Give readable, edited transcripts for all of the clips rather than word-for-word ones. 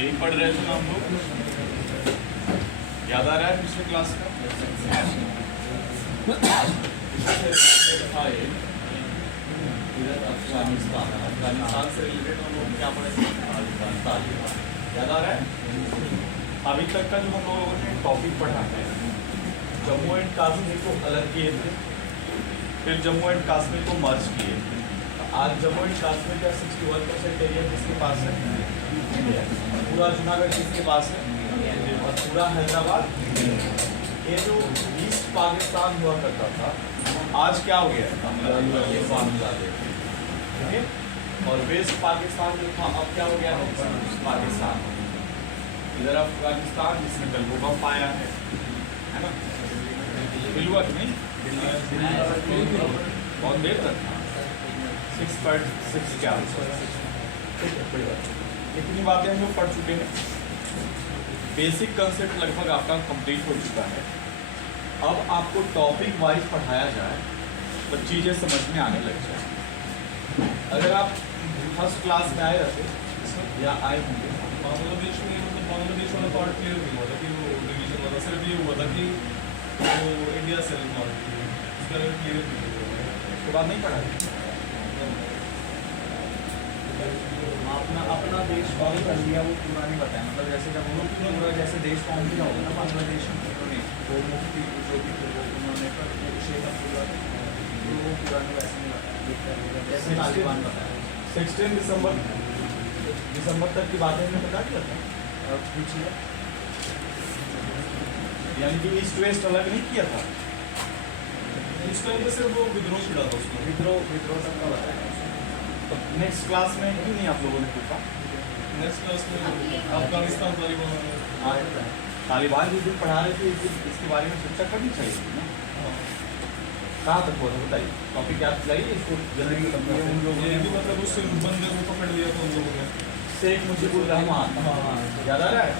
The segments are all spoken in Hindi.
यही पढ़ रहे थे ना हम लोग, याद आ रहा है पिछले क्लास का? इधर अफगानिस्तान से रिलेटेड हम लोग क्या पढ़े थे? तालिबान। याद आ रहा है? अभी तक का जो हम लोगों ने टॉपिक पढ़ा है, जम्मू एंड कश्मीर को अलग किए थे, फिर जम्मू एंड कश्मीर को मर्ज किए थे। आज जम्मू एंड कश्मीर का 61% एरिया किसके पास है? इंडिया। पूरा जूनागढ़ किसके पास है? और पूरा हैदराबाद। ये जो ईस्ट पाकिस्तान हुआ करता था, आज क्या हो गया? ये बांग्लादेश। ठीक है। और वेस्ट पाकिस्तान जो था, अब क्या हो गया है? पाकिस्तान। इधर अफगानिस्तान जिसने कल भूकंप आया है ना? बिलवा कि नहीं? बहुत देर तक 6.6 क्या? इतनी बातें हम लोग पढ़ चुके हैं। बेसिक कंसेप्ट लगभग आपका कंप्लीट हो चुका है। अब आपको टॉपिक वाइज पढ़ाया जाए तो चीज़ें समझ में आने लग जाए। अगर आप फर्स्ट क्लास में आए रहते या आए होंगे, बांग्लादेश में मतलब बांग्लादेश वाला पार्ट क्लियर नहीं हुआ था कि वो डिवीजन वाला, सिर्फ ये हुआ था कि वो इंडिया से पार्ट उसका क्लियर नहीं हुआ। उसके बाद नहीं पढ़ा अपना देश फॉर्म कर लिया, वो पूरा नहीं बताया। मतलब जैसे जब हम लोग पूरा जैसे देश फॉर्म किया होगा ना बांग्लादेश में, वो मुफ्ती जो भी थे वो उन्होंने शेख अब्दुल्ला तो वो पूरा नहीं वैसे नहीं बताया, जैसे तालिबान बताया। 16 दिसंबर तक की बातें हमने बता दिया था। पूछिए, यानी कि ईस्ट वेस्ट अलग नहीं किया था। इस टाइम पे सिर्फ वो विद्रोह छिड़ा था उसको, विद्रोह तक का बताया। तो नेक्स्ट क्लास में क्यों नहीं आप लोगों ने पूछा? नेक्स्ट क्लास में अफगानिस्तान तालिबान जिस दिन पढ़ा रहे थे इसके बारे में चर्चा करनी चाहिए थी ना। कहाँ तक हुआ था बताइए, टॉपिक याद दिलाइए इसको जल्दी खत्म करते हैं। उन लोगों ने मतलब उससे बंदे को पकड़ लिया था उन लोगों ने, शेख मुजीबुर रहमान, याद आ रहा है?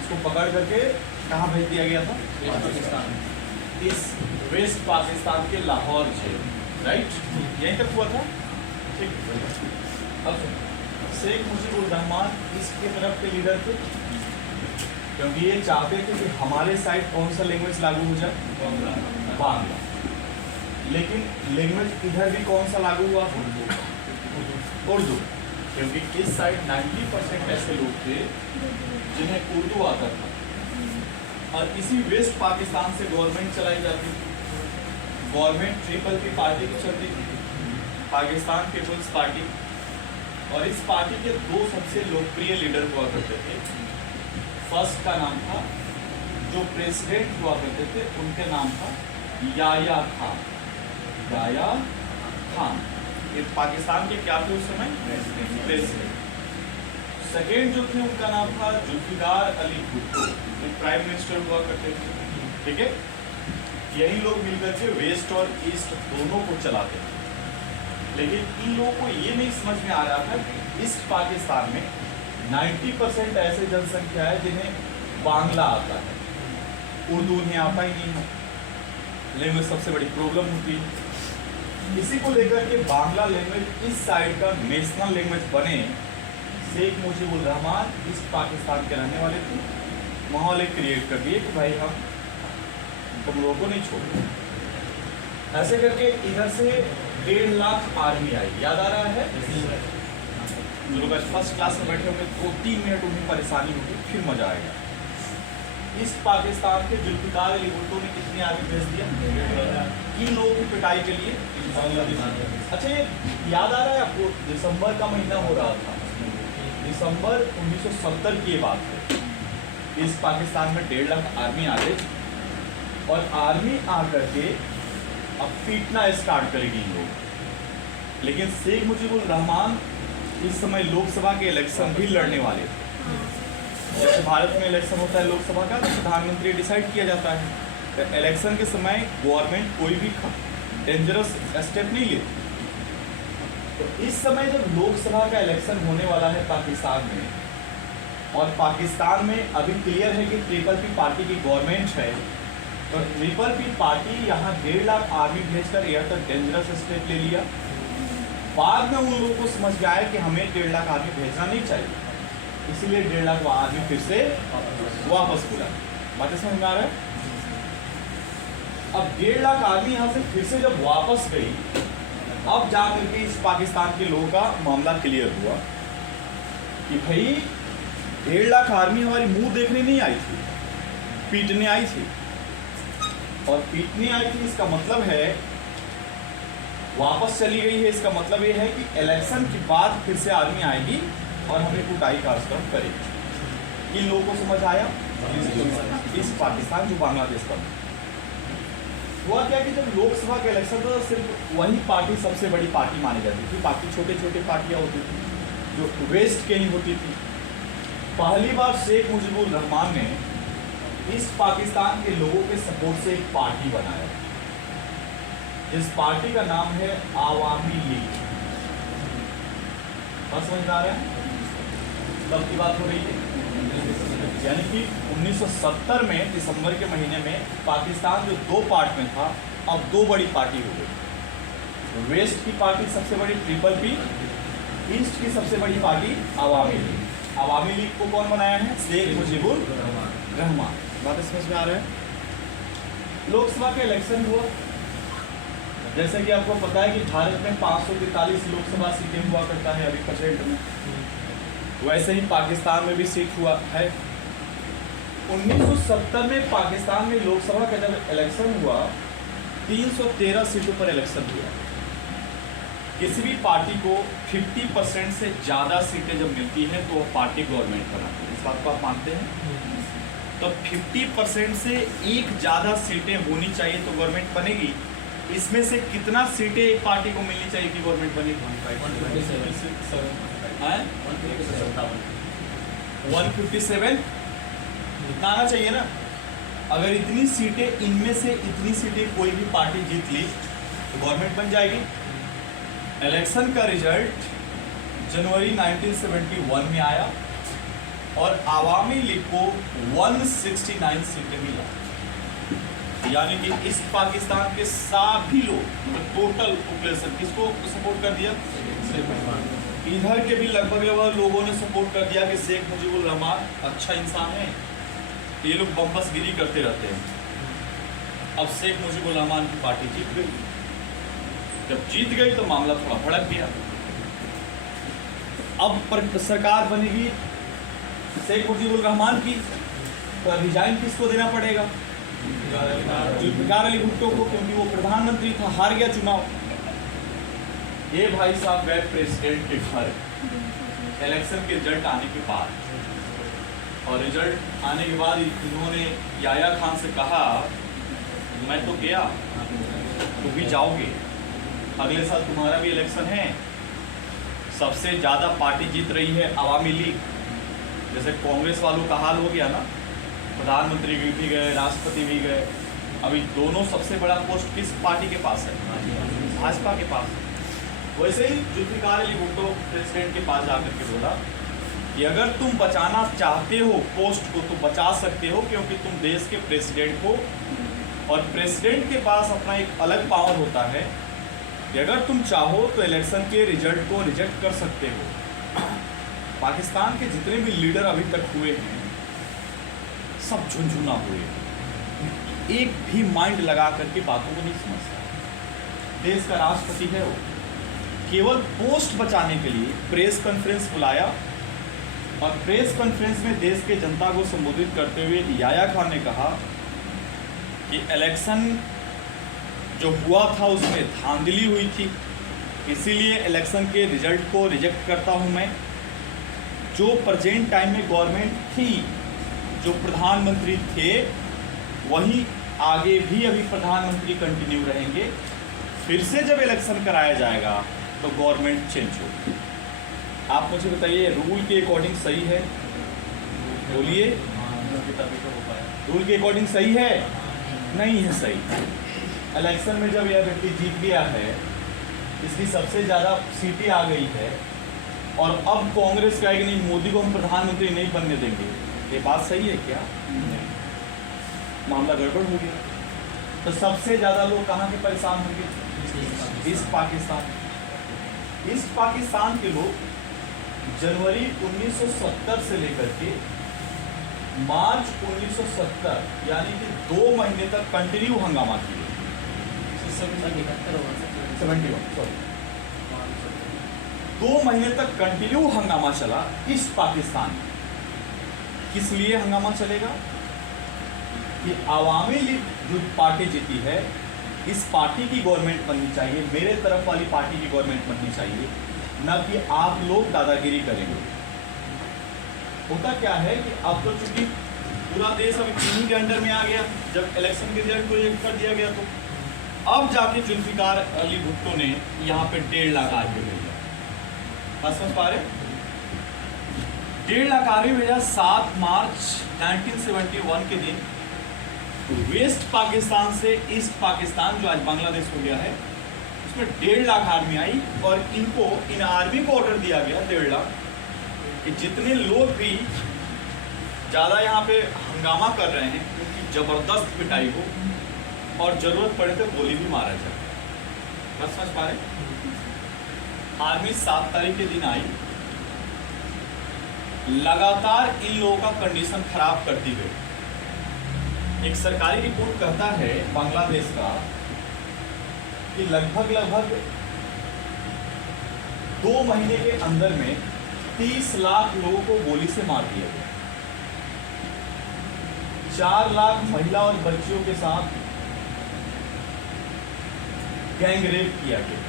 इसको पकड़ करके कहाँ भेज दिया गया था? पाकिस्तान। इस वेस्ट पाकिस्तान के लाहौर जेल, राइट? यहीं तक हुआ था। ठीक। अब शेख मुजीबुर रहमान इसके तरफ के लीडर थे, क्योंकि ये चाहते थे कि हमारे साइड कौन सा लैंग्वेज लागू हो जाए? बांग्ला। लेकिन लैंग्वेज इधर भी कौन सा लागू हुआ? उर्दू। क्योंकि इस साइड 90% ऐसे लोग थे जिन्हें उर्दू आता था, और इसी वेस्ट पाकिस्तान से गवर्नमेंट चलाई जाती थी। गवर्नमेंट PPP पार्टी की चलती थी, पाकिस्तान पीपल्स पार्टी। और इस पार्टी के दो सबसे लोकप्रिय लीडर हुआ करते थे। फर्स्ट का नाम था, जो प्रेसिडेंट हुआ करते थे उनके नाम था याया खान। याया खान ये पाकिस्तान के क्या थे उस समय? प्रेसिडेंट। सेकेंड जो थे उनका नाम था जुल्फिकार अली भुट्टो, जो प्राइम मिनिस्टर हुआ करते थे। ठीक है। यही लोग मिलकर के वेस्ट और ईस्ट दोनों को चलाते थे। लेकिन इन लोगों को ये नहीं समझ में आ रहा था कि ईस्ट पाकिस्तान में 90% ऐसे जनसंख्या है जिन्हें बांग्ला आता है, उर्दू उन्हें आता ही नहीं है। लैंग्वेज सबसे बड़ी प्रॉब्लम होती है। इसी को लेकर के बांग्ला लैंग्वेज इस साइड का नेशनल लैंग्वेज बने। शेख मुजीबुर रहमान ईस्ट पाकिस्तान के रहने वाले थे, माहौल एक क्रिएट कर दिए कि भाई हम तुम लोगों को नहीं छोड़ेंगे। ऐसे करके इधर से 1.5 लाख आर्मी आई। याद आ रहा है? जो लोग आज फर्स्ट क्लास में बैठे होंगे 2-3 मिनट उन्हें परेशानी होगी, फिर मजा आएगा। ईस्ट पाकिस्तान के जुल्फिकार अली भुट्टो ने कितनी आर्मी भेज दिया? इन लोगों की पिटाई के लिए। अच्छा, ये याद आ रहा है आपको? दिसंबर का महीना हो रहा था, दिसंबर 1970 की ये बात है। ईस्ट पाकिस्तान में 1.5 लाख आर्मी आ गई, और आर्मी आकर के अब पीटना स्टार्ट करेगी इन लोग। लेकिन शेख मुजीबुर रहमान इस समय लोकसभा के इलेक्शन भी लड़ने वाले थे। जैसे भारत में इलेक्शन होता है लोकसभा का, तो प्रधानमंत्री डिसाइड किया जाता है। तो इलेक्शन के समय गवर्नमेंट कोई भी डेंजरस स्टेप नहीं लेती। तो इस समय जब लोकसभा का इलेक्शन होने वाला है पाकिस्तान में, और पाकिस्तान में अभी क्लियर है कि PPP पार्टी की गवर्नमेंट है, तो PPP पार्टी यहाँ 1.5 लाख आर्मी भेजकर यह तक डेंजरस स्टेप ले लिया। बाद में उन लोगों को समझ में आया कि हमें 1.5 लाख आर्मी भेजना नहीं चाहिए। इसीलिए 1.5 लाख आदमी फिर से वापस बुला। बातें समझ में आ रहा है? अब 1.5 लाख आदमी यहाँ से फिर से जब वापस गई, अब जाकर के इस पाकिस्तान के लोगों का मामला क्लियर हुआ कि भाई 1.5 लाख आर्मी हमारी मुंह देखने नहीं आई थी, पीटने आई थी। और पीटने आई थी इसका मतलब है वापस चली गई है, इसका मतलब ये है कि इलेक्शन के बाद फिर से आर्मी आएगी और हमें कुटाई कार्यक्रम करेगी। इन लोगों को समझ आया? इस पाकिस्तान जो बांग्लादेश का हुआ क्या कि जब लोकसभा के इलेक्शन तो सिर्फ वही पार्टी सबसे बड़ी पार्टी मानी जाती थी, बाकी छोटे छोटे पार्टियां होती थी जो वेस्ट के ही होती थी। पहली बार शेख मुजीबुर रहमान ने इस पाकिस्तान के लोगों के सपोर्ट से एक पार्टी बनाया, जिस पार्टी का नाम है आवामी लीग। बस समझ आ रहे हैं? तब की बात हो रही है, यानी कि 1970 में दिसंबर के महीने में पाकिस्तान जो 2 पार्ट में था, अब 2 बड़ी पार्टी हो गई। वेस्ट की पार्टी सबसे बड़ी ट्रिपल-P, ईस्ट की सबसे बड़ी party Awami league. Awami league को कौन बनाया है? शेख मुजीबुर रहमान। बात समझ में आ रहा है? लोकसभा के इलेक्शन हुआ, जैसे कि आपको पता है कि भारत में 543 लोकसभा सीटें हुआ करता है अभी प्रेजेंट में, वैसे ही पाकिस्तान में भी सीट हुआ है। 1970 में पाकिस्तान में लोकसभा का जब इलेक्शन हुआ 313 सीटों पर इलेक्शन हुआ। किसी भी पार्टी को 50% से ज़्यादा सीटें जब मिलती हैं तो वो पार्टी गवर्नमेंट बनाती है। इस बात को आप मानते हैं? तो 50% से एक ज़्यादा सीटें होनी चाहिए तो गवर्नमेंट बनेगी। इसमें से कितना सीटें एक पार्टी को मिलनी चाहिए कि गवर्नमेंट बनेगी? 157 इतना आना चाहिए ना। अगर इतनी सीटें, इनमें से इतनी सीटें कोई भी पार्टी जीत ली तो गवर्नमेंट बन जाएगी। इलेक्शन का रिजल्ट जनवरी 1971 में आया और आवामी लीग को 169 सीटें मिला, यानी कि इस पाकिस्तान के सभी लोग, मतलब टोटल पॉपुलेशन किसको सपोर्ट कर दिया? इधर के भी लगभग लोगों ने सपोर्ट कर दिया कि शेख मुजीबुर रहमान अच्छा इंसान है, ये लोग बम्बसगिरी करते रहते हैं। अब शेख मुजीबुर रहमान की पार्टी जीत गई। जब जीत गई तो मामला थोड़ा भड़क गया। अब सरकार बनेगी शेख मुजीबुर रहमान की, तो रिजाइन किसको देना पड़ेगा? जुल्फिकार अली भुट्टो को, क्योंकि वो प्रधानमंत्री था, हार गया चुनाव। ये भाई साहब गए प्रेसिडेंट के घर इलेक्शन के रिजल्ट आने के बाद, और रिजल्ट आने के बाद इन्होंने याया खान से कहा मैं तो गया, तुम भी जाओगे, अगले साल तुम्हारा भी इलेक्शन है। सबसे ज़्यादा पार्टी जीत रही है आवामी लीग। जैसे कांग्रेस वालों का हाल हो गया ना, प्रधानमंत्री भी गए, राष्ट्रपति भी गए, अभी दोनों सबसे बड़ा पोस्ट किस पार्टी के पास है? भाजपा के पास। वैसे ही जुल्फिकार अली भुट्टो प्रेसिडेंट के पास जाकर के बोला कि अगर तुम बचाना चाहते हो पोस्ट को तो बचा सकते हो, क्योंकि तुम देश के प्रेसिडेंट हो, और प्रेसिडेंट के पास अपना एक अलग पावर होता है कि अगर तुम चाहो तो इलेक्शन के रिजल्ट को रिजेक्ट कर सकते हो। पाकिस्तान के जितने भी लीडर अभी तक हुए हैं सब झुंझुना हुए, एक भी माइंड लगा करके बातों को नहीं समझता। देश का राष्ट्रपति है वो, केवल पोस्ट बचाने के लिए प्रेस कॉन्फ्रेंस बुलाया, और प्रेस कॉन्फ्रेंस में देश के जनता को संबोधित करते हुए याया खान ने कहा कि इलेक्शन जो हुआ था उसमें धांधली हुई थी, इसीलिए इलेक्शन के रिजल्ट को रिजेक्ट करता हूं मैं। जो प्रेजेंट टाइम में गवर्नमेंट थी, जो प्रधानमंत्री थे, वही आगे भी अभी प्रधानमंत्री कंटिन्यू रहेंगे। फिर से जब इलेक्शन कराया जाएगा तो गवर्नमेंट चेंज होगी। आप मुझे बताइए रूल के अकॉर्डिंग सही है? बोलिए, रूल के अकॉर्डिंग सही है? नहीं है सही। इलेक्शन में जब यह व्यक्ति जीत गया है, इसकी सबसे ज़्यादा सीटें आ गई है, और अब कांग्रेस कहेगी नहीं, मोदी को हम प्रधानमंत्री नहीं बनने देंगे, ये बात सही है क्या? मामला गड़बड़ हो गया। तो सबसे ज़्यादा लोग कहाँ के परेशान होंगे? ईस्ट पाकिस्तान। ईस्ट पाकिस्तान के लोग जनवरी 1970 से लेकर के मार्च 1970 यानी कि 2 महीने तक कंटिन्यू हंगामा किए। 71 सॉरी 2 महीने तक कंटिन्यू हंगामा चला ईस्ट पाकिस्तान में। किस लिए हंगामा चलेगा कि अवामी लीग जो पार्टी जीती है, इस पार्टी की गवर्नमेंट बननी चाहिए, मेरे तरफ वाली पार्टी की गवर्नमेंट बननी चाहिए, न कि आप लोग दादागिरी करेंगे। होता क्या है कि अब तो चूंकि पूरा देश अभी इन्हीं के अंडर में आ गया, जब इलेक्शन के रिजल्ट को कर दिया गया तो अब जाके जुल्फिकार अली भुट्टो ने यहाँ पे 1.5 लाख आदमी भेजा। बात समझ पा रहे? 1.5 लाख आदमी भेजा 7 मार्च 1971 के दिन वेस्ट पाकिस्तान से ईस्ट पाकिस्तान जो आज बांग्लादेश हो गया है, उसमें 1.5 लाख आर्मी आई और इन आर्मी को ऑर्डर दिया गया 1.5 लाख कि जितने लोग भी ज़्यादा यहाँ पे हंगामा कर रहे हैं उनकी ज़बरदस्त पिटाई हो और ज़रूरत पड़े तो गोली भी मारा जाए। बस समझ पा रहे? आर्मी 7 तारीख के दिन आई, लगातार इन लोगों का कंडीशन खराब करती गई। एक सरकारी रिपोर्ट कहता है बांग्लादेश का कि लगभग 2 महीने के अंदर में 30 लाख लोगों को गोली से मार दिया गया। 4 लाख महिला और बच्चियों के साथ गैंग रेप किया गया।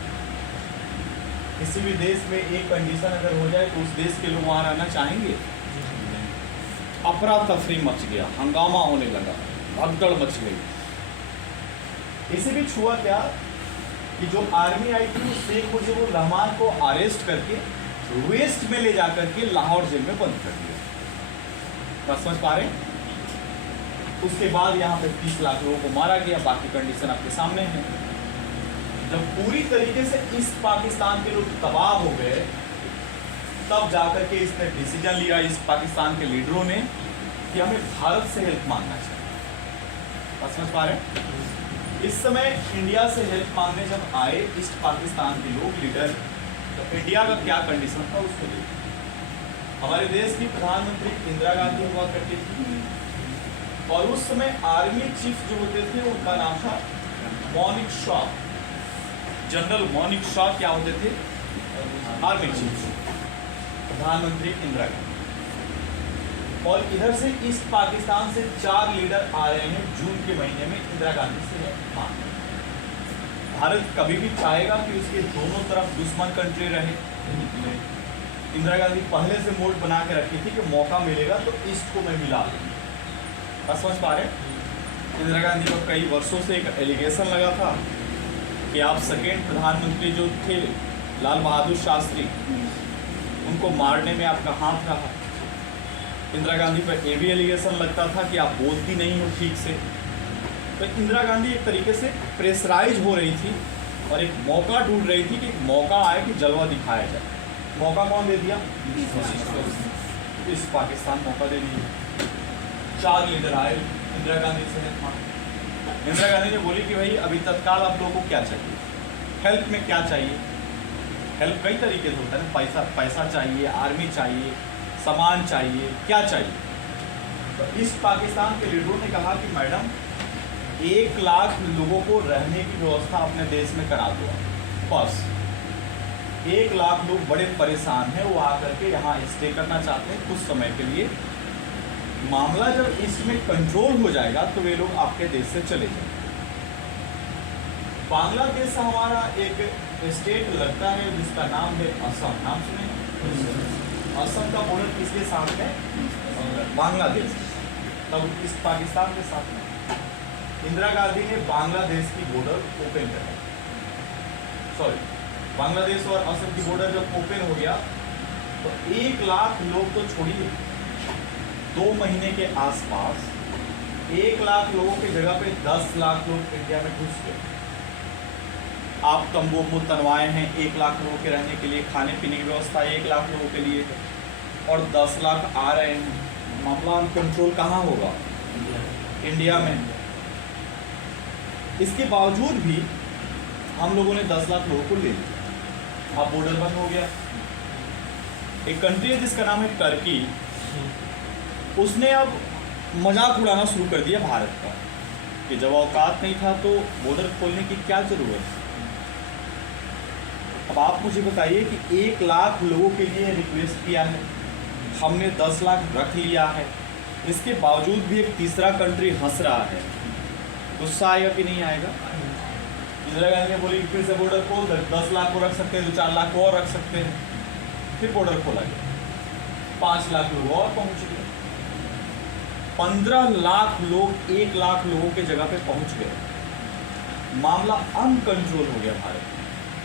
किसी भी देश में एक कंडीशन अगर हो जाए तो उस देश के लोग वहां रहना चाहेंगे? अफरा तफरी मच गया, हंगामा होने लगा, भगदड़ मच गई। इसी बीच हुआ क्या कि जो आर्मी आई थी शेख मुजीबुर रहमान को अरेस्ट करके वेस्ट में ले जाकर के लाहौर जेल में बंद कर दिया। बस समझ पा रहे हैं? उसके बाद यहाँ पे 30 लाख लोगों को मारा गया। बाकी कंडीशन आपके सामने है। जब पूरी तरीके से ईस्ट पाकिस्तान के लोग तबाह हो गए, तब जाकर के इसने डिसीजन लिया ईस्ट पाकिस्तान के लीडरों ने कि हमें भारत से हेल्प मांगना चाहिए। बस समझ पा रहे हैं? इस समय इंडिया से हेल्प मांगने जब आए ईस्ट पाकिस्तान के लोग लीडर, तो इंडिया का क्या कंडीशन था उसको देखिए। हमारे देश की प्रधानमंत्री इंदिरा गांधी हुआ करती थी और उस समय आर्मी चीफ जो होते थे उनका नाम था monic Shaw. General monic Shaw क्या होते थे? Army chief. प्रधानमंत्री इंदिरा गांधी। और इधर से ईस्ट पाकिस्तान से 4 लीडर आ रहे हैं जून के महीने में इंदिरा गांधी से मांग। भारत कभी भी चाहेगा कि उसके दोनों तरफ दुश्मन कंट्री रहे। इंदिरा गांधी पहले से मोड बना के रखी थी कि मौका मिलेगा तो ईस्ट को मैं मिला लूँगी। बस समझ पा रहे? इंदिरा गांधी को कई वर्षों से एक एलिगेशन लगा था कि आप सेकेंड प्रधानमंत्री जो थे लाल बहादुर शास्त्री, उनको मारने में आपका हाथ रहा। इंदिरा गांधी पर ये भी एलिगेशन लगता था कि आप बोलती नहीं हो ठीक से। तो इंदिरा गांधी एक तरीके से प्रेशराइज हो रही थी और एक मौका ढूंढ रही थी कि मौका आए कि जलवा दिखाया जाए। मौका कौन दे दिया? ईस्ट पाकिस्तान मौका दे दिया। 4 लीडर आए इंदिरा गांधी से हेल्प मांगे। इंदिरा गांधी ने बोली कि भाई अभी तत्काल आप लोगों को क्या चाहिए, हेल्प में क्या चाहिए। हेल्प कई तरीके से होता है ना, पैसा चाहिए, आर्मी चाहिए, सामान चाहिए, क्या चाहिए। तो ईस्ट पाकिस्तान के लीडरों ने कहा कि मैडम 1 लाख लोगों को रहने की व्यवस्था अपने देश में करा दो। बस 1 लाख लोग बड़े परेशान हैं, वो आकर के यहाँ स्टे करना चाहते हैं कुछ समय के लिए। मामला जब इसमें कंट्रोल हो जाएगा तो वे लोग आपके देश से चले जाएंगे। बांग्लादेश से हमारा एक स्टेट लगता है जिसका नाम है असम। नाम सुने? असम का बॉर्डर किसके साथ है? बांग्लादेश। तब ईस्ट पाकिस्तान के साथ में इंदिरा गांधी ने बांग्लादेश की बॉर्डर ओपन कर दी। सॉरी, बांग्लादेश और असम की बॉर्डर जब ओपन हो गया तो 1 लाख लोग तो छोड़िए, 2 महीने के आसपास 1 लाख लोगों की जगह पे 10 लाख लोग इंडिया में घुस गए। आप तंबू तनवाए हैं 1 लाख लोगों के रहने के लिए, खाने पीने की व्यवस्था 1 लाख लोगों के लिए, और 10 लाख आ रहे हैं। मामला कंट्रोल कहाँ होगा? इंडिया में। इसके बावजूद भी हम लोगों ने 10 लाख लोगों को ले लिया। अब बॉर्डर बंद हो गया। एक कंट्री है जिसका नाम है टर्की, उसने अब मजाक उड़ाना शुरू कर दिया भारत का कि जब औकात नहीं था तो बॉर्डर खोलने की क्या ज़रूरत। अब आप मुझे बताइए कि 1 लाख लोगों के लिए रिक्वेस्ट किया है, हमने 10 लाख रख लिया है, इसके बावजूद भी एक तीसरा कंट्री हंस रहा है, गुस्सा आएगा कि नहीं आएगा? इंदिरा गांधी ने बोली कि फिर से बॉर्डर खोल दे, 10 लाख को रख सकते हैं, 4 लाख को और रख सकते हैं, फिर बॉर्डर खोला गया, 5 लाख लोग और पहुंच गए, 15 लाख लोग 1 लाख लोगों के जगह पे पहुंच गए, मामला अनकंट्रोल हो गया भारत,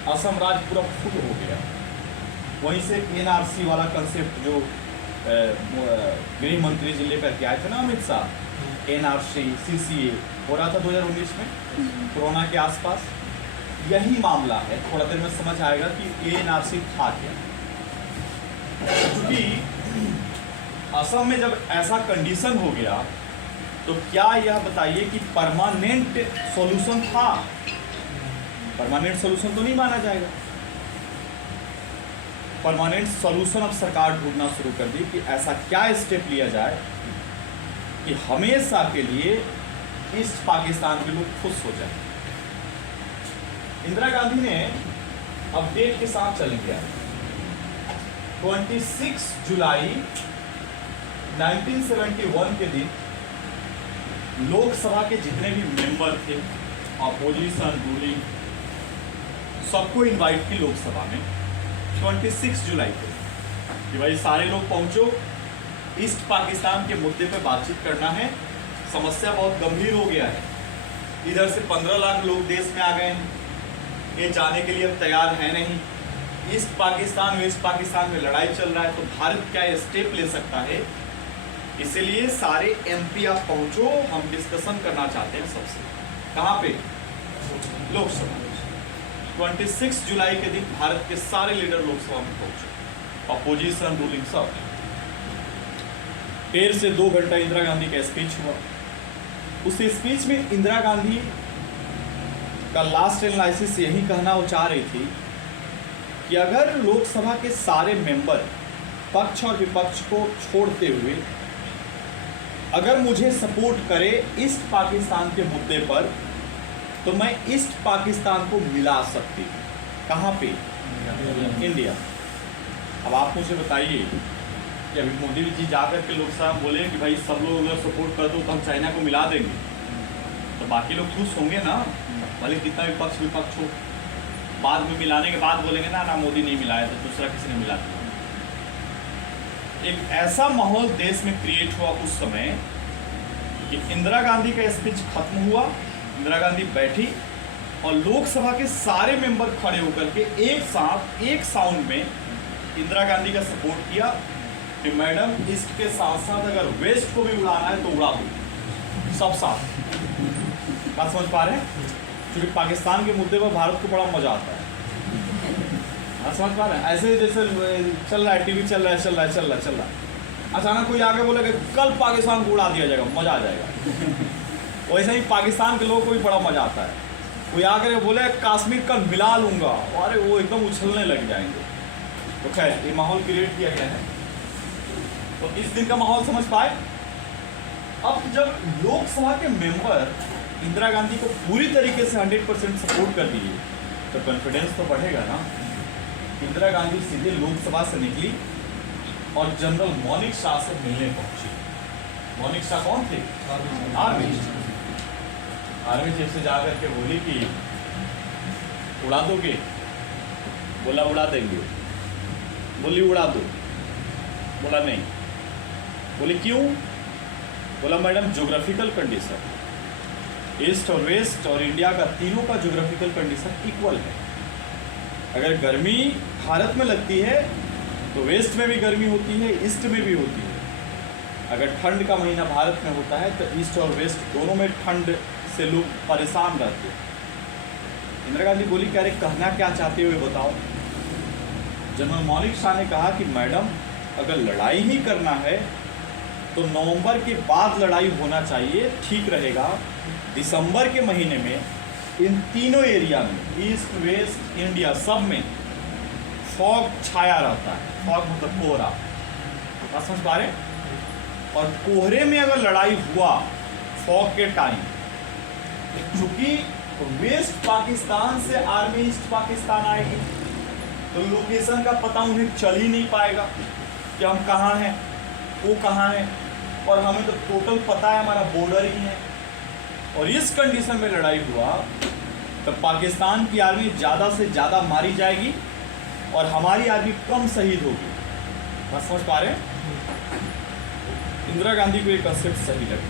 असम राज्य पूरा फुल हो गया। वहीं से NRC वाला कंसेप्ट जो गृह मंत्री जी लेकर के आए थे ना अमित शाह, NRC CCA हो रहा था 2019 में कोरोना के आसपास, यही मामला है। थोड़ा देर में समझ आएगा कि NRC था क्या। क्योंकि असम में जब ऐसा कंडीशन हो गया तो क्या यह बताइए कि परमानेंट सॉल्यूशन था? परमानेंट सॉल्यूशन तो नहीं माना जाएगा। परमानेंट सॉल्यूशन अब सरकार ढूंढना शुरू कर दी कि ऐसा क्या स्टेप लिया जाए कि हमेशा के लिए ईस्ट पाकिस्तान के लोग खुश हो जाए। इंदिरा गांधी ने अपडेट के साथ चल गया 26 जुलाई 1971 के दिन लोकसभा के जितने भी मेंबर थे, अपोजिशन रूलिंग, सबको इनवाइट की लोकसभा में 26 जुलाई को कि भाई सारे लोग पहुंचो, ईस्ट पाकिस्तान के मुद्दे पे बातचीत करना है, समस्या बहुत गंभीर हो गया है। इधर से 15 लाख लोग देश में आ गए हैं, ये जाने के लिए अब तैयार है नहीं। ईस्ट पाकिस्तान वेस्ट पाकिस्तान में लड़ाई चल रहा है, तो भारत क्या स्टेप ले सकता है? इसलिए सारे MP आप पहुंचो, हम डिस्कशन करना चाहते हैं सबसे। कहाँ पे? लोकसभा। 26 जुलाई के दिन भारत के सारे लीडर लोकसभा में पहुंचे, अपोजिशन रूलिंग सब। 1.5 से 2 घंटा इंदिरा गांधी का स्पीच हुआ। उस स्पीच में इंदिरा गांधी का लास्ट एनालिसिस यही कहना वो चाह रही थी कि अगर लोकसभा के सारे मेंबर पक्ष और विपक्ष को छोड़ते हुए अगर मुझे सपोर्ट करे ईस्ट पाकिस्तान के मुद्दे पर, तो मैं ईस्ट पाकिस्तान को मिला सकती हूँ। कहाँ पे? इंडिया। अब आप मुझे बताइए कि अभी मोदी जी जाकर के लोकसभा बोले कि भाई सब लोग अगर सपोर्ट कर दो तो हम चाइना को मिला देंगे, तो बाकी लोग खुश होंगे ना, भले कितना भी पक्ष विपक्ष हो। बाद में मिलाने के बाद बोलेंगे ना ना मोदी नहीं मिलाया तो दूसरा किसी ने मिला दिया। एक ऐसा माहौल देश में क्रिएट हुआ उस समय कि इंदिरा गांधी का स्पीच खत्म हुआ, इंदिरा गांधी बैठी और लोकसभा के सारे मेंबर खड़े होकर के एक साथ एक साउंड में इंदिरा गांधी का सपोर्ट किया कि मैडम ईस्ट के साथ साथ अगर वेस्ट को भी उड़ाना है तो उड़ा दो, सब साथ। बात समझ पा रहे हैं? क्योंकि पाकिस्तान के मुद्दे पर भारत को बड़ा मजा आता है। हाँ, समझ पा रहे हैं? ऐसे जैसे चल रहा है, टीवी चल रहा है, अचानक कोई आके बोले कि कल पाकिस्तान को उड़ा दिया जाएगा, मजा आ जाएगा। वैसे ही पाकिस्तान के लोगों को भी बड़ा मजा आता है। कोई आकर बोले कश्मीर कल मिला लूंगा, अरे वो एकदम उछलने लग जाएंगे। तो खैर ये माहौल क्रिएट किया गया है। तो इस दिन का माहौल समझ पाए। अब जब लोकसभा के मेंबर इंदिरा गांधी को पूरी तरीके से 100% सपोर्ट कर दिए तो कॉन्फिडेंस तो बढ़ेगा ना। इंदिरा गांधी सीधे लोकसभा से निकली और जनरल मौनिक शाह से मिलने पहुंची। मौनिक शाह कौन थे? आर्मी चीफ से जाकर के बोली कि उड़ा दोगे? बोला उड़ा देंगे। बोली उड़ा दो? बोला नहीं। बोली क्यों? बोला मैडम ज्योग्राफिकल कंडीशन, ईस्ट और वेस्ट और इंडिया का तीनों का ज्योग्राफिकल कंडीशन इक्वल है। अगर गर्मी भारत में लगती है तो वेस्ट में भी गर्मी होती है, ईस्ट में भी होती है। अगर ठंड का महीना भारत में होता है तो ईस्ट और वेस्ट दोनों में ठंड से लोग परेशान रहते हैं। इंदिरा गांधी बोली कह रहे कहना क्या चाहते हो बताओ। जनरल मौनिक शाह ने कहा कि मैडम अगर लड़ाई ही करना है तो नवंबर के बाद लड़ाई होना चाहिए, ठीक रहेगा। दिसंबर के महीने में इन तीनों एरिया में ईस्ट वेस्ट इंडिया सब में फॉग छाया रहता है, फॉग मतलब कोहरा, बात समझ पा रहे हैं? और कोहरे में अगर लड़ाई हुआ फॉग के टाइम, चूंकि वेस्ट पाकिस्तान से आर्मी ईस्ट पाकिस्तान आएगी, तो लोकेशन का पता उन्हें चल ही नहीं पाएगा कि हम कहाँ हैं, वो कहाँ है, और हमें तो टोटल पता है हमारा बॉर्डर ही है। और इस कंडीशन में लड़ाई हुआ तो पाकिस्तान की आर्मी ज़्यादा से ज़्यादा मारी जाएगी और हमारी आर्मी कम शहीद होगी। बस समझ पा रहे हैं? इंदिरा गांधी को ये कंसेप्ट सही लगे।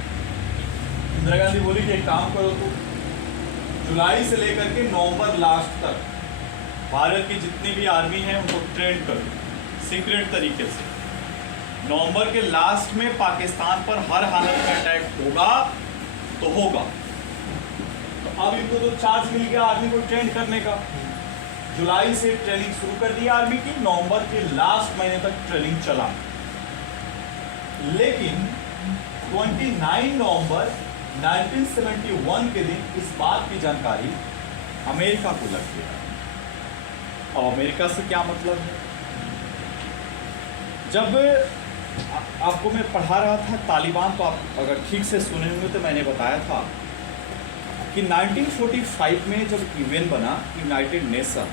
इंदिरा गांधी बोली कि एक काम करो, तो जुलाई से लेकर के नवंबर लास्ट तक भारत की जितनी भी आर्मी है उनको ट्रेन करो सीक्रेट तरीके से। नवंबर के लास्ट में पाकिस्तान पर हर हालत में अटैक होगा तो होगा। तो अब इनको तो चार्ज मिल गया आर्मी को ट्रेन करने का। जुलाई से ट्रेनिंग शुरू कर दी आर्मी की, नवंबर के लास्ट महीने तक ट्रेनिंग चला। लेकिन 29 नवंबर 1971 के दिन इस बात की जानकारी अमेरिका को लग गया। अब अमेरिका से क्या मतलब है? जब आपको मैं पढ़ा रहा था तालिबान, तो आप अगर ठीक से सुने होंगे तो मैंने बताया था कि 1945 में जब यूएन बना, यूनाइटेड नेशन,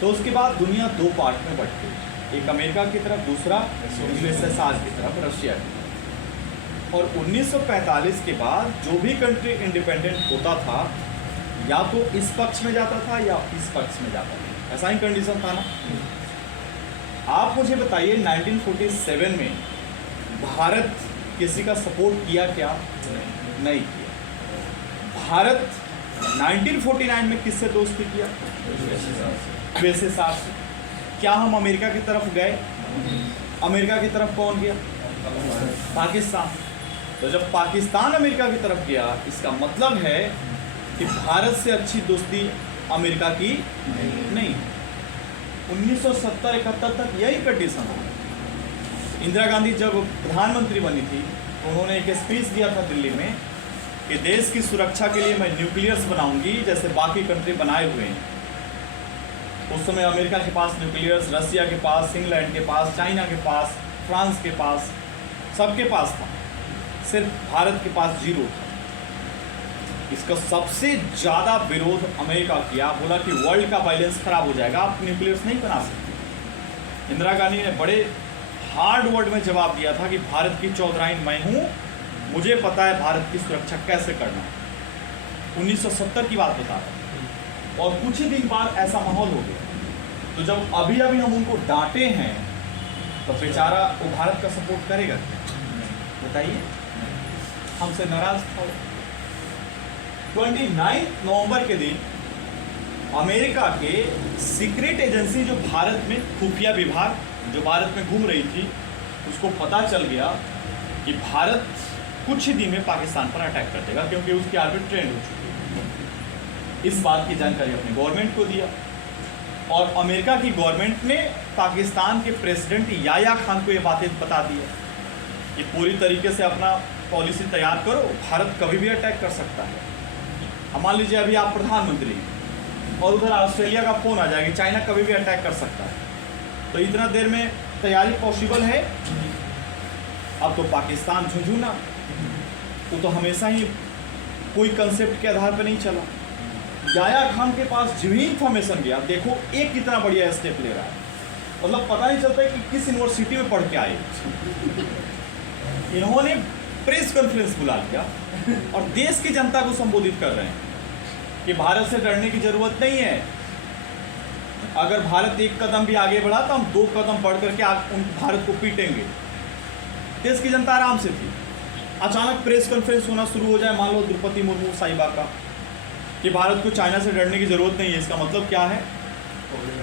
तो उसके बाद दुनिया दो पार्ट में बट गई, एक अमेरिका की तरफ, दूसरा यूएसएसआर की तरफ, रशिया की तरफ। और 1945 के बाद जो भी कंट्री इंडिपेंडेंट होता था या तो इस पक्ष में जाता था या इस पक्ष में जाता था, ऐसा ही कंडीशन था ना। आप मुझे बताइए 1947 में भारत किसी का सपोर्ट किया क्या? नहीं किया। भारत 1949 में किससे दोस्ती किया? यूएसएसआर से। क्या हम अमेरिका की तरफ गए? अमेरिका की तरफ कौन गया? पाकिस्तान। तो जब पाकिस्तान अमेरिका की तरफ गया, इसका मतलब है कि भारत से अच्छी दोस्ती अमेरिका की नहीं। 1970-71 तक यही कंडीशन था। इंदिरा गांधी जब प्रधानमंत्री बनी थी तो उन्होंने एक स्पीच दिया था दिल्ली में कि देश की सुरक्षा के लिए मैं न्यूक्लियर्स बनाऊंगी जैसे बाकी कंट्री बनाए हुए हैं। उस समय अमेरिका के पास न्यूक्लियर्स, रशिया के पास, इंग्लैंड के पास, चाइना के पास, फ्रांस के पास, सबके पास था, सिर्फ भारत के पास जीरो था। इसका सबसे ज़्यादा विरोध अमेरिका किया, बोला कि वर्ल्ड का बैलेंस खराब हो जाएगा, आप न्यूक्लियर्स नहीं बना सकते। इंदिरा गांधी ने बड़े हार्ड वर्ड में जवाब दिया था कि भारत की चौधराइन मैं हूँ, मुझे पता है भारत की सुरक्षा कैसे करना है। 1970 की बात बता रहा हूँ। और कुछ ही दिन बाद ऐसा माहौल हो गया। तो जब अभी अभी हम उनको डांटे हैं तो बेचारा वो भारत का सपोर्ट करेगा क्या? बताइए, हमसे नाराज था। 29 नवंबर के दिन अमेरिका के सीक्रेट एजेंसी जो भारत में, खुफिया विभाग जो भारत में घूम रही थी, उसको पता चल गया कि भारत कुछ ही दिन में पाकिस्तान पर अटैक कर देगा, क्योंकि उसकी आर्मी ट्रेंड हो चुकी है। इस बात की जानकारी अपने गवर्नमेंट को दिया और अमेरिका की गवर्नमेंट ने पाकिस्तान के प्रेसिडेंट याया खान को ये बातें बता दी कि पूरी तरीके से अपना पॉलिसी तैयार करो, भारत कभी भी अटैक कर सकता है। अब मान लीजिए अभी आप प्रधानमंत्री हैं और उधर ऑस्ट्रेलिया का फ़ोन आ जाएगा, चाइना कभी भी अटैक कर सकता है, तो इतना देर में तैयारी पॉसिबल है? अब तो पाकिस्तान झुंझुना, वो तो हमेशा ही कोई कंसेप्ट के आधार पर नहीं चला। याया खान के पास जो ही इंफॉर्मेशन गया, देखो एक कितना बढ़िया स्टेप ले रहा है, मतलब पता नहीं चलता है कि किस यूनिवर्सिटी में पढ़ के आए। इन्होंने प्रेस कॉन्फ्रेंस बुला लिया और देश की जनता को संबोधित कर रहे हैं कि भारत से डरने की जरूरत नहीं है, अगर भारत एक कदम भी आगे बढ़ा तो हम 2 कदम बढ़ करके उन भारत को पीटेंगे। देश की जनता आराम से थी। अचानक प्रेस कॉन्फ्रेंस होना शुरू हो जाए, मान लो द्रौपदी मुर्मू साहिबा का, कि भारत को चाइना से डरने की जरूरत नहीं है। इसका मतलब क्या है?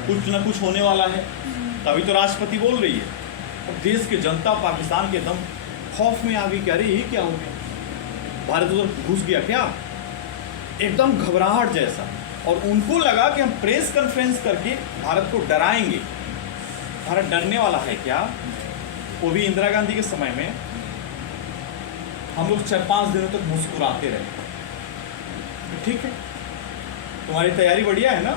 कुछ ना कुछ होने वाला है, तभी तो राष्ट्रपति बोल रही है। और देश की जनता पाकिस्तान के एकदम खौफ में आ गई कि अरे ये क्या हो गया, भारत उधर घुस गया क्या, एकदम घबराहट जैसा। और उनको लगा कि हम प्रेस कॉन्फ्रेंस करके भारत को डराएंगे। भारत डरने वाला है क्या? वो भी इंदिरा गांधी के समय में हम लोग 4-5 दिनों तक मुस्कुराते रहे। ठीक है, तुम्हारी तैयारी बढ़िया है ना,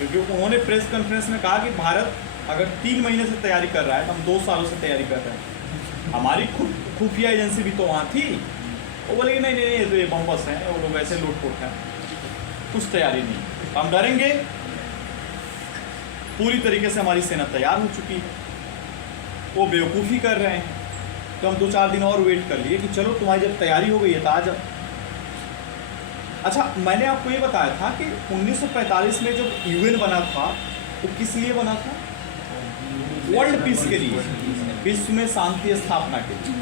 क्योंकि उन्होंने प्रेस कॉन्फ्रेंस में कहा कि भारत अगर 3 महीने से तैयारी कर रहा है तो हम 2 सालों से तैयारी कर रहे हैं। हमारी खुफिया एजेंसी भी तो वहाँ थी, वो बोले कि नहीं नहीं ये तो ये बम्बस हैं, वो लोग ऐसे लूटपुट हैं, कुछ तैयारी नहीं, हम डरेंगे। पूरी तरीके से हमारी सेना तैयार हो चुकी है, वो बेवकूफ़ी कर रहे हैं, तो हम 2-4 दिन और वेट कर लिए कि चलो तुम्हारी जब तैयारी हो गई है तो आ जाओ। अच्छा, मैंने आपको ये बताया था कि 1945 में जब यूएन बना था तो किस लिए बना था? वर्ल्ड पीस के लिए, विश्व में शांति स्थापना के लिए।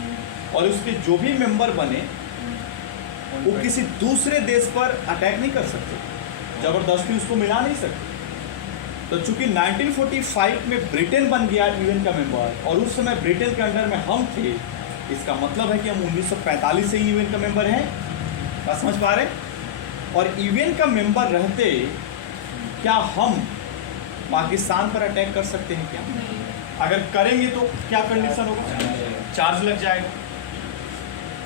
और उसके जो भी मेंबर बने वो किसी दूसरे देश पर अटैक नहीं कर सकते, जबरदस्ती उसको मिला नहीं सकते। तो चूंकि 1945 में ब्रिटेन बन गया यूएन का मेंबर और उस समय ब्रिटेन के अंडर में हम थे, इसका मतलब है कि हम 1945 से ही यूएन का मेंबर हैं। क्या समझ पा रहे? और यूएन का मेंबर रहते क्या हम पाकिस्तान पर अटैक कर सकते हैं क्या? अगर करेंगे तो क्या कंडीशन होगा? चार्ज लग जाएगा।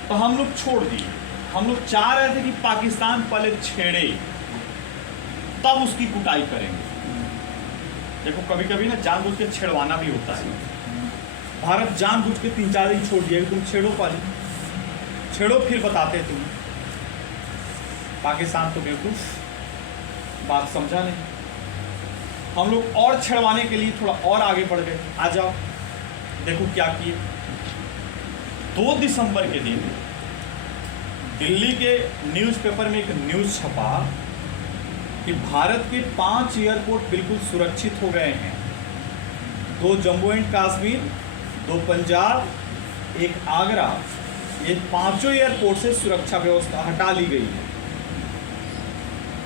तो हम लोग छोड़ दिए। हम लोग चाह रहे थे कि पाकिस्तान पहले छेड़े तब उसकी कुटाई करेंगे। देखो कभी कभी ना जानबूझ के छेड़वाना भी होता है। भारत जानबूझ के 3-4 दिन छोड़ दिया कि तुम छेड़ो, पाजी छेड़ो, फिर बताते हैं तुम। पाकिस्तान तो बिल्कुल बात समझा नहीं। हम लोग और छेड़वाने के लिए थोड़ा और आगे बढ़ गए। आ जाओ, देखो क्या किए। 2 दिसंबर के दिन दिल्ली के न्यूज़पेपर में एक न्यूज़ छपा कि भारत के 5 एयरपोर्ट बिल्कुल सुरक्षित हो गए हैं। 2 जम्मू एंड कश्मीर, 2 पंजाब, 1 आगरा, ये 5 एयरपोर्ट से सुरक्षा व्यवस्था हटा ली गई है।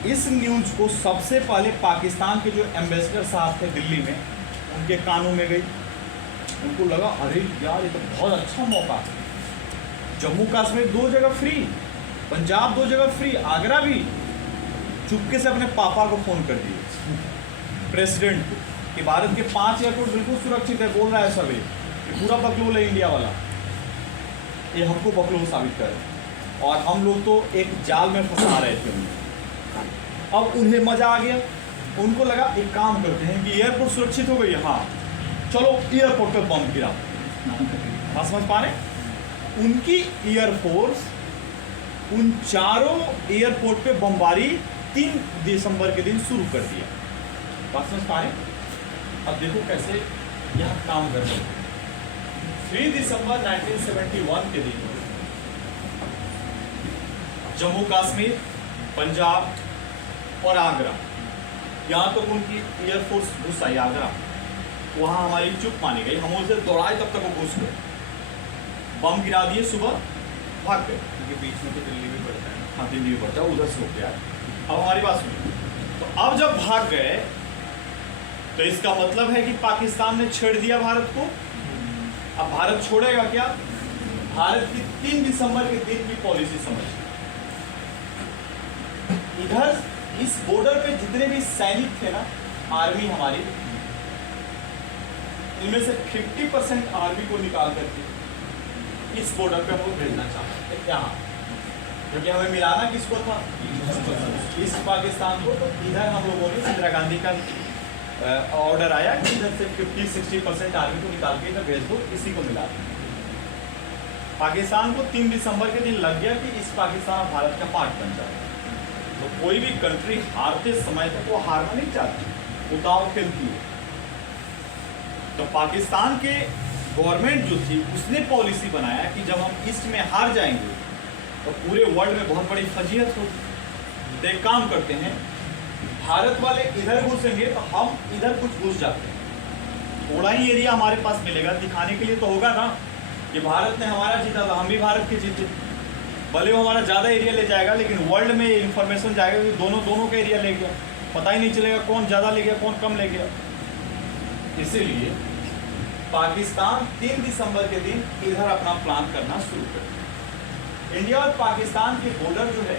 इस न्यूज़ को सबसे पहले पाकिस्तान के जो एम्बेसडर साहब थे दिल्ली में, उनके कानों में गई। उनको लगा अरे यार ये तो बहुत अच्छा मौका है। जम्मू कश्मीर 2 जगह फ्री, पंजाब 2 जगह फ्री, आगरा भी। चुपके से अपने पापा को फ़ोन कर दिए, प्रेसिडेंट को, कि भारत के 5 एयरपोर्ट बिल्कुल सुरक्षित है। बोल रहा है सब ये पूरा बकलोल है इंडिया वाला, ये हमको बकलोल साबित करे। और हम लोग तो एक जाल में फंसा रहे थे उन्हें। अब उन्हें मज़ा आ गया। उनको लगा एक काम करते हैं कि एयरपोर्ट सुरक्षित हो गई है, हाँ चलो एयरपोर्ट पे बम गिरा। हाँ समझ पा रहे? उनकी एयरफोर्स उन चारों एयरपोर्ट पे बमबारी 3 दिसंबर के दिन शुरू कर दिया। बात समझ पा रहे? अब देखो कैसे यह काम कर रहे हैं। 3 दिसंबर 1971 के दिन जम्मू कश्मीर, पंजाब और आगरा, यहाँ तक उनकी एयरफोर्स घुस आई आगरा। वहाँ हमारी चुप मानी गई, हम उसे दौड़ाए तब तक वो घुस गए, बम गिरा दिए, सुबह भाग गए। क्योंकि बीच में तो दिल्ली भी पड़ता है। हाँ दिल्ली भी पड़ता है, उधर से हो गया। अब हमारी बात सुनिए। तो अब जब भाग गए तो इसका मतलब है कि पाकिस्तान ने छेड़ दिया भारत को। अब भारत छोड़ेगा क्या? भारत की 3 दिसंबर के दिन की पॉलिसी समझिए। इधर इस बॉर्डर पे जितने भी सैनिक थे ना, आर्मी हमारी, इनमें से 50% आर्मी को निकाल करके इस बॉर्डर पे हम लोग भेजना चाहते थे यहाँ, क्योंकि हमें मिलाना किसको था? इस पाकिस्तान को। तो इधर हम लोगों ने इंदिरा गांधी का ऑर्डर आया कि इधर से 50-60% आर्मी को निकाल के इधर भेज दो, इसी को मिला दो। पाकिस्तान को 3 दिसंबर के दिन लग गया कि इस पाकिस्तान भारत का पार्ट बन जाए। तो कोई भी कंट्री हारते समय तक वो हारना नहीं चाहती, वो दांव खेलती है। तो पाकिस्तान के गवर्नमेंट जो थी उसने पॉलिसी बनाया कि जब हम ईस्ट में हार जाएंगे तो पूरे वर्ल्ड में बहुत बड़ी फजीहत होगी। तो एक काम करते हैं, भारत वाले इधर घुसेंगे तो हम इधर कुछ घुस जाते हैं, थोड़ा ही एरिया हमारे पास मिलेगा, दिखाने के लिए तो होगा ना कि भारत ने हमारा जीता था, हम भी भारत के जीते। भले वो हमारा ज़्यादा एरिया ले जाएगा, लेकिन वर्ल्ड में इंफॉर्मेशन जाएगा कि दोनों का एरिया ले गया, पता ही नहीं चलेगा कौन ज़्यादा ले गया कौन कम ले गया। इसीलिए पाकिस्तान 3 दिसंबर के दिन इधर अपना प्लान करना शुरू कर दिया। इंडिया और पाकिस्तान के बॉर्डर जो है,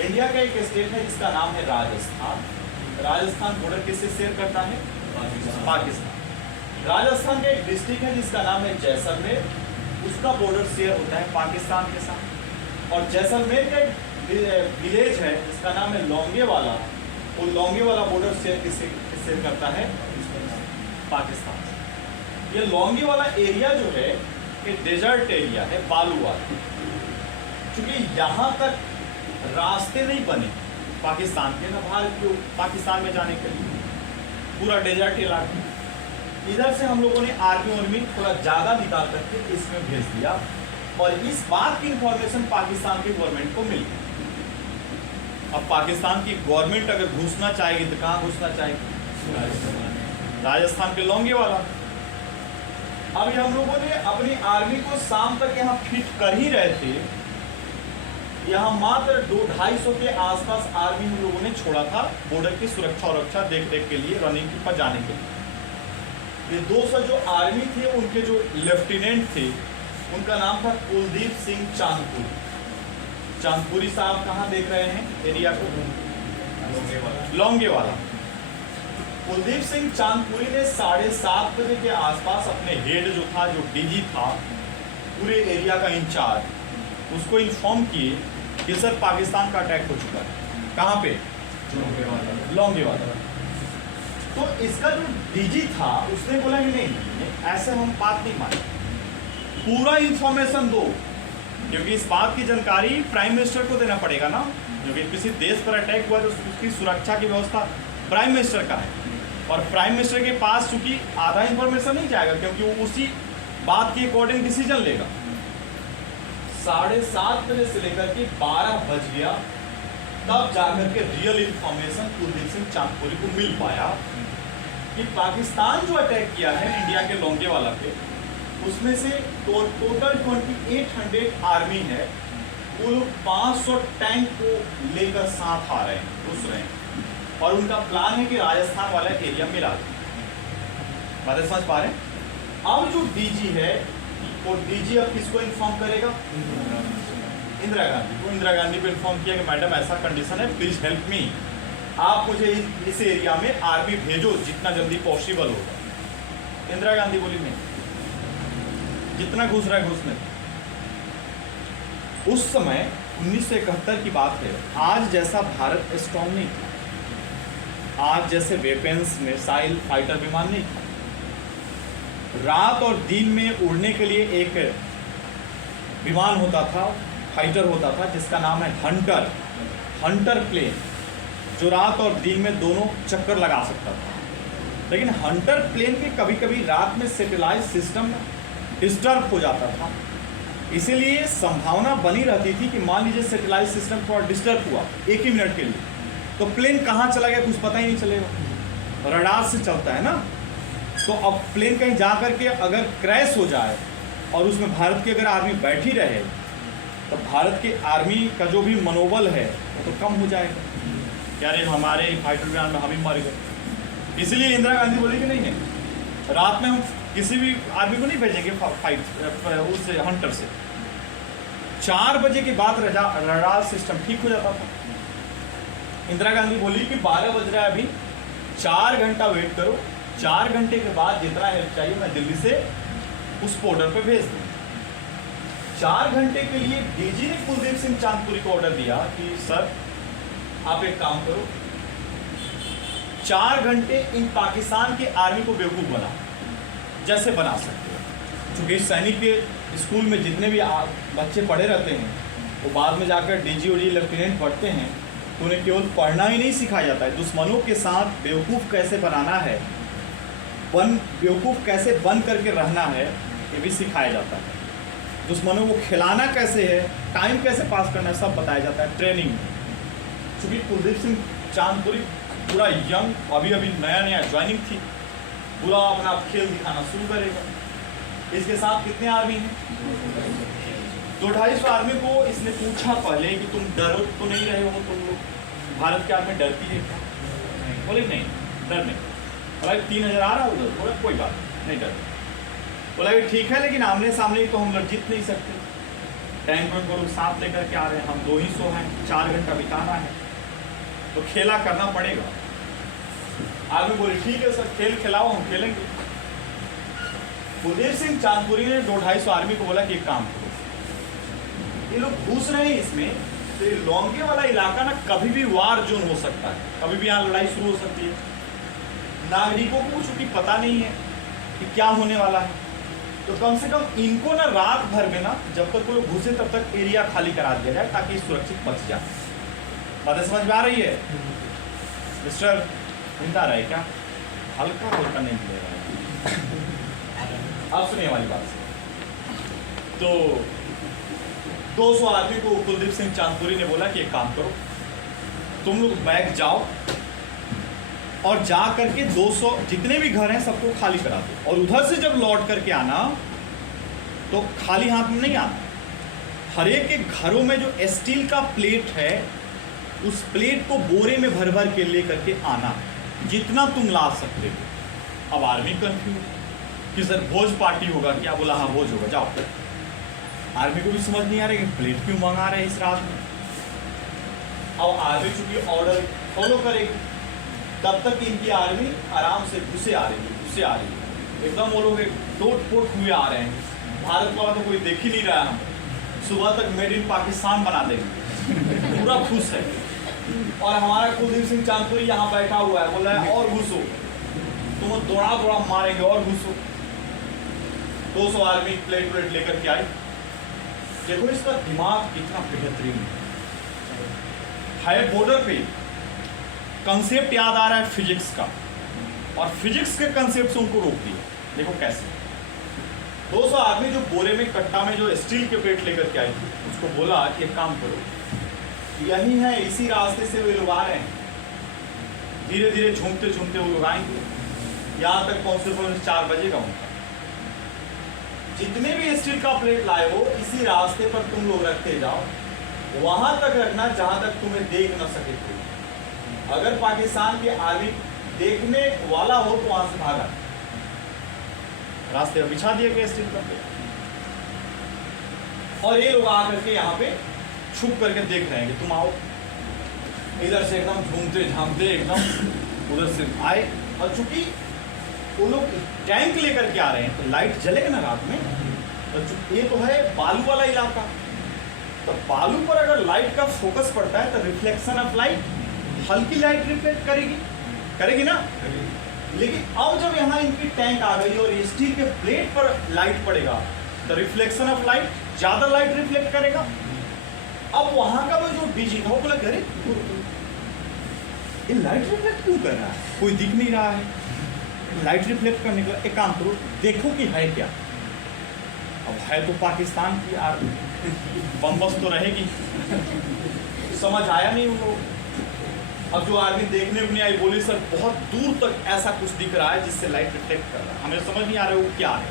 इंडिया का एक स्टेट है जिसका नाम है राजस्थान। राजस्थान बॉर्डर किससे शेयर करता है? पाकिस्तान। राजस्थान का एक डिस्ट्रिक्ट है जिसका नाम है जैसलमेर, उसका बॉर्डर शेयर होता है पाकिस्तान के साथ। और जैसलमेर का एक विलेज है जिसका नाम है लोंगेवाला, वो लॉन्गे वाला बॉर्डर शेयर किससे करता है? पाकिस्तान से। ये लॉन्गे वाला एरिया जो है ये डेजर्ट एरिया है, बालू वाला, क्योंकि यहाँ तक रास्ते नहीं बने पाकिस्तान के, ना भारत के पाकिस्तान में जाने के लिए, पूरा डेजर्ट इलाका। इधर से हम लोगों ने आर्मी थोड़ा ज़्यादा निकाल करके इसमें भेज दिया, और इस बात की इंफॉर्मेशन पाकिस्तान की गवर्नमेंट को मिल गई। अब पाकिस्तान की गवर्नमेंट अगर घुसना चाहेगी तो कहाँ घुसना चाहेगी? राजस्थान के लौंगे वाला। अब हम लोगों ने अपनी आर्मी को शाम तक यहाँ फिट कर ही रहे थे, यहाँ मात्र 200-250 के आसपास आर्मी हम लोगों ने छोड़ा था बॉर्डर की सुरक्षा और रक्षा देख के लिए, रनिंग पर जाने के लिए। ये 200 जो आर्मी थे उनके जो लेफ्टिनेंट थे उनका नाम था कुलदीप सिंह चांदपुरी। चांदपुरी साहब कहाँ देख रहे हैं एरिया को? लौंगे वाला। कुलदीप सिंह चांदपुरी ने 7:30 बजे के आसपास अपने हेड जो था, जो डीजी था पूरे एरिया का इंचार्ज, उसको इन्फॉर्म किए कि सर पाकिस्तान का अटैक हो चुका है। कहाँ पे? लौंगे वाला। तो इसका जो डीजी था उसने बोला कि नहीं, ऐसे हम बात नहीं माने, पूरा इंफॉर्मेशन दो, क्योंकि इस बात की जानकारी प्राइम मिनिस्टर को देना पड़ेगा ना, क्योंकि किसी देश पर अटैक हुआ तो उसकी सुरक्षा की व्यवस्था प्राइम मिनिस्टर का है, और प्राइम मिनिस्टर के पास चूंकि आधा इंफॉर्मेशन नहीं जाएगा, क्योंकि वो उसी बात के अकॉर्डिंग डिसीजन लेगा। 7:30 बजे से लेकर के 12 बज गया, तब जाकर के रियल इंफॉर्मेशन कुलदीप सिंह चांदपुरी को मिल पाया कि पाकिस्तान जो अटैक किया है इंडिया के लौंगे वाला पे, उसमें से टोटल 2800 आर्मी है, वो लोग 500 टैंक को लेकर साथ आ रहे हैं, घुस रहे हैं, और उनका प्लान है कि राजस्थान वाला एरिया मिला दें। बातें समझ पा रहे हैं? अब जो डीजी है वो डीजी अब किसको इन्फॉर्म करेगा? इंदिरा गांधी को। इंदिरा गांधी को इन्फॉर्म किया कि मैडम ऐसा कंडीशन है, प्लीज हेल्प मी, आप मुझे इस एरिया में आर्मी भेजो जितना जल्दी पॉसिबल होगा। इंदिरा गांधी बोली नहीं, जितना घुस रहा है घुसने। उस समय 1971 की बात है, आज जैसा भारत स्ट्रॉन्ग नहीं था, आज जैसे वेपन्स मिसाइल फाइटर विमान नहीं था। रात और दिन में उड़ने के लिए एक विमान होता था, फाइटर होता था, जिसका नाम है हंटर प्लेन, जो रात और दिन में दोनों चक्कर लगा सकता था। लेकिन हंटर प्लेन के कभी कभी रात में सैटेलाइट सिस्टम डिस्टर्ब हो जाता था, इसीलिए संभावना बनी रहती थी कि मान लीजिए सैटेलाइट सिस्टम थोड़ा डिस्टर्ब हुआ 1 ही मिनट के लिए, तो प्लेन कहाँ चला गया कुछ पता ही नहीं चलेगा, रडार से चलता है ना। तो अब प्लेन कहीं जा करके अगर क्रैश हो जाए और उसमें भारत की अगर आर्मी बैठी रहे, तो भारत की आर्मी का जो भी मनोबल है वो तो कम हो जाएगा, क्या रे हमारे फाइटर विमान में हम ही मर गए। इसलिए इंदिरा गांधी बोली कि नहीं है, रात में हम किसी भी आर्मी को नहीं भेजेंगे फाइट उस हंटर से। 4 बजे के बाद रडार सिस्टम ठीक हो जाता था। इंदिरा गांधी बोली कि 12 बज रहा है, अभी 4 घंटा वेट करो, 4 घंटे के बाद जितना हेल्प चाहिए मैं दिल्ली से उस बॉर्डर पे भेज दूँ। 4 घंटे के लिए डीजी ने कुलदीप सिंह चांदपुरी को ऑर्डर दिया कि सर आप एक काम करो, 4 घंटे इन पाकिस्तान की आर्मी को बेवकूफ़ बना, जैसे बना सकते हो। चूँकि सैनिक के स्कूल में जितने भी बच्चे पढ़े रहते हैं, वो बाद में जाकर डीजी और लेफ्टिनेंट पढ़ते हैं, तो उन्हें केवल पढ़ना ही नहीं सिखाया जाता है, दुश्मनों के साथ बेवकूफ़ कैसे बनाना है, बेवकूफ़ कैसे बन करके रहना है, ये भी सिखाया जाता है। दुश्मनों को खिलाना कैसे है, टाइम कैसे पास करना है, सब बताया जाता है ट्रेनिंग में। चूँकि कुलदीप सिंह चांदपुरी पूरा यंग, अभी नया ज्वाइनिंग थी, पूरा अपना खेल दिखाना शुरू करेगा। इसके साथ कितने आर्मी हैं? 200-250 आर्मी को इसने पूछा पहले कि तुम डर तो नहीं रहे हो, तुम लोग भारत की आर्मी डरती है क्या? बोले नहीं, डर नहीं। बोला 3000 आ रहा है उधर, बोला कोई बात नहीं, डर। बोला कि ठीक है, लेकिन आमने सामने तो हम लोग जीत नहीं सकते, टैंक में लोग साथ लेकर के आ रहे हैं, हम 200 हैं, 4 घंटा बिताना है, तो खेला करना पड़ेगा। आर्मी बोले ठीक है सर, खेल खिलाओ, हम खेलेंगे। कुलदीप सिंह चांदपुरी ने 200-250 आर्मी को बोला कि एक काम करो, ये लोग घुस रहे हैं इसमें, तो ये लॉन्गे वाला इलाका ना कभी भी वार जोन हो सकता है, कभी भी यहाँ लड़ाई शुरू हो सकती है। नागरिकों को चूंकि पता नहीं है कि क्या होने वाला है, तो कम से कम इनको ना रात भर में ना जब तक वो लोग घुसे तब तक एरिया खाली करा दिया जाए ताकि सुरक्षित बच जाए। बातें समझ में आ रही है मिस्टर? चिंता रहा है क्या? हल्का हल्का नहीं मिलेगा। अब सुनिए हमारी बात। तो 200 आदमी को कुलदीप सिंह चांदपुरी ने बोला कि एक काम करो, तुम लोग बैग जाओ और जा करके 200 जितने भी घर हैं सबको खाली करा दो, और उधर से जब लौट करके आना तो खाली हाथ में नहीं आना। हर एक के घरों में जो स्टील का प्लेट है उस प्लेट को बोरे में भर भर के ले करके आना, जितना तुम ला सकते हो। अब आर्मी कंफ्यूज कि सर भोज पार्टी होगा क्या? बोला हाँ भोज होगा, जाओ। आर्मी को भी समझ नहीं आ रहा कि प्लेट क्यों मंगा रहे हैं इस रात में। अब आर्मी चूंकि ऑर्डर फॉलो करेगी, तब तक इनकी आर्मी आराम से घुसे आ रही है एकदम। वो लोग टोट पोट हुए आ रहे हैं। भारत वाला तो कोई देख ही नहीं रहा है। हम सुबह तक मेड इन पाकिस्तान बना देंगे, पूरा खुश है। और हमारा कुलदीप सिंह चांदपुरी यहाँ बैठा हुआ है, बोल रहा है और घुसो, तुम दौड़ा दौड़ा मारेंगे और घुसो। 200 आर्मी प्लेट लेकर के आई। देखो इसका दिमाग कितना बेहतरीन है। बॉर्डर पे कंसेप्ट याद आ रहा है फिजिक्स का, और फिजिक्स के कंसेप्ट से उनको रोक दिया। देखो कैसे 200 आदमी जो बोरे में कट्टा में जो स्टील के प्लेट लेकर के आई थी, उसको बोला कि एक काम करो, यही है इसी रास्ते से वे लोग आ रहे हैं। धीरे धीरे झूमते झूमते वो लोग आएंगे, यहाँ तक पहुँचते 4 बजेगा उनका। जितने भी स्टील का प्लेट लाए हो इसी रास्ते पर तुम लोग रखते जाओ, वहां तक रखना जहां तक तुम्हें देख न सके कोई। अगर पाकिस्तान के आर्मी देखने वाला हो तो वहां से भागा। रास्ते पर बिछा दिए गए स्टील का प्लेट, और ये लोग आकर के यहाँ पे छुप करके देख रहे हैं कि तुम आओ। इधर से एकदम झूमते झामते एकदम उधर से आए, और चूंकि वो लोग टैंक लेकर के आ रहे हैं तो लाइट जलेगा ना रात में। तो ये तो है बालू वाला इलाका, तो बालू पर अगर लाइट का फोकस पड़ता है तो रिफ्लेक्शन ऑफ लाइट, हल्की लाइट रिफ्लेक्ट करेगी ना। लेकिन अब जब यहाँ इनकी टैंक आ गई और स्टील के प्लेट पर लाइट पड़ेगा तो रिफ्लेक्शन ऑफ लाइट, ज्यादा लाइट रिफ्लेक्ट करेगा। अब वहां का वो जो डीजी था वो बोला अरे ये लाइट रिफ्लेक्ट क्यों कर रहा है, कोई दिख नहीं रहा है। लाइट रिफ्लेक्ट करने का एक काम करो, देखो कि है क्या। अब है तो पाकिस्तान की आर्मी, बमबस तो रहेगी। समझ आया नहीं उनको। अब जो आर्मी देखने को नहीं आई बोली सर बहुत दूर तक ऐसा कुछ दिख रहा है जिससे लाइट रिफ्लेक्ट कर रहा है, हमें समझ नहीं आ रहा है वो क्या है।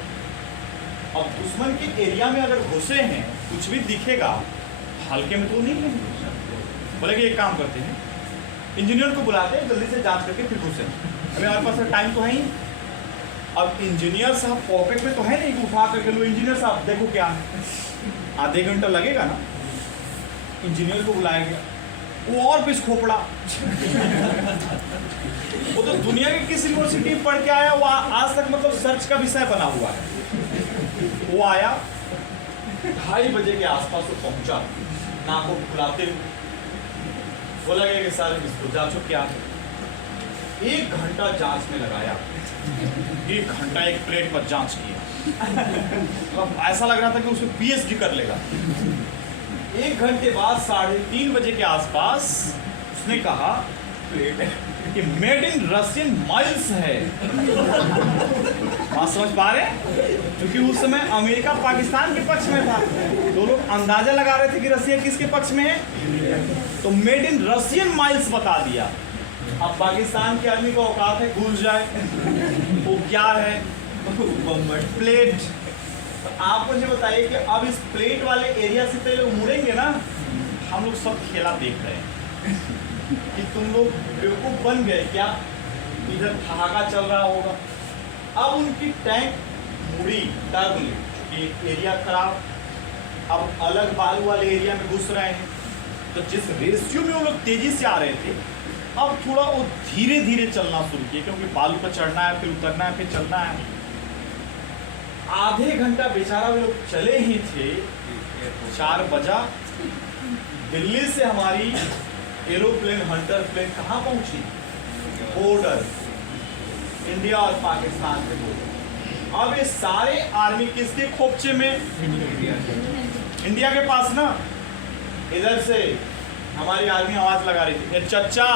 अब दुश्मन के एरिया में अगर घुसे हैं कुछ भी दिखेगा, हल्के में तो नहीं लेंगे। बोले कि एक काम करते हैं, इंजीनियर को बुलाते हैं, जल्दी से जांच करके फिर घुसे। अभी हमारे पास टाइम तो है ही। अब इंजीनियर साहब पॉकेट में तो है नहीं कि उठा करके लो, इंजीनियर साहब देखो क्या है, आधे घंटा लगेगा ना। इंजीनियर को बुलाया गया, वो और पिस खोपड़ा। वो तो दुनिया के किस यूनिवर्सिटी में पढ़ के आया, वो आज तक मतलब सर्च का विषय बना हुआ है। वो आया 2:30 बजे के आसपास वो पहुंचा, नाक को खुलाते हुए बोला गया कि सर इसको जांचो क्या है। 1 घंटा जांच में लगाया, 1 घंटा एक प्लेट पर जांच किया। अब ऐसा लग रहा था कि उसमें पीएचडी कर लेगा। 1 घंटे बाद 3:30 बजे के आसपास उसने कहा कि मेड इन रशियन माइल्स है। बात समझ पा रहे हैं? क्योंकि उस समय अमेरिका पाकिस्तान के पक्ष में था, तो लोग अंदाजा लगा रहे थे कि रसिया किसके पक्ष में है, तो मेड इन रशियन माइल्स बता दिया। अब पाकिस्तान के आदमी को औकात है घुस जाए, वो क्या है प्लेट। तो आप मुझे बताइए कि अब इस प्लेट वाले एरिया से पहले मुड़ेंगे ना, हम लोग सब खेला देख रहे हैं कि तुम लोग बेवकूफ बन गए क्या, इधर ठहाका चल रहा होगा। अब उनकी टैंक मुड़ी टर्न ली, कि एरिया खराब, अब अलग बालू वाले एरिया में घुस रहे हैं। तो जिस रेशियो में वो लोग तेजी से आ रहे थे, अब थोड़ा वो धीरे धीरे चलना शुरू किए, क्योंकि बालू पर चढ़ना है, फिर उतरना है, फिर चलना है। आधे घंटा बेचारा वो लोग चले ही थे, 4 बजा, दिल्ली से हमारी एरोप्लेन हंटर प्लेन कहाँ पहुंची? बॉर्डर, इंडिया और पाकिस्तान के बॉर्डर। अब ये सारे आर्मी किसके खोपचे में? इंडिया के पास ना। इधर से हमारी आर्मी आवाज लगा रही थी, ए चच्चा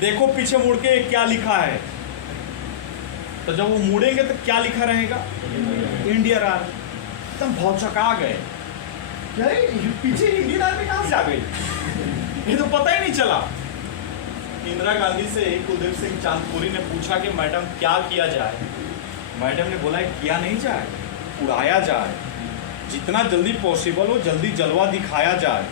देखो पीछे मुड़ के क्या लिखा है। तो जब वो मुड़ेंगे तो क्या लिखा रहेगा? Indian army. एकदम भौचका गए, अरे पीछे इंडियन आर्मी कहाँ से आ गई, ये तो पता ही नहीं चला। इंदिरा गांधी से कुलदीप सिंह चांदपुरी ने पूछा कि मैडम क्या किया जाए? मैडम ने बोला किया नहीं जाए, उड़ाया जाए, जितना जल्दी पॉसिबल हो जल्दी जलवा दिखाया जाए।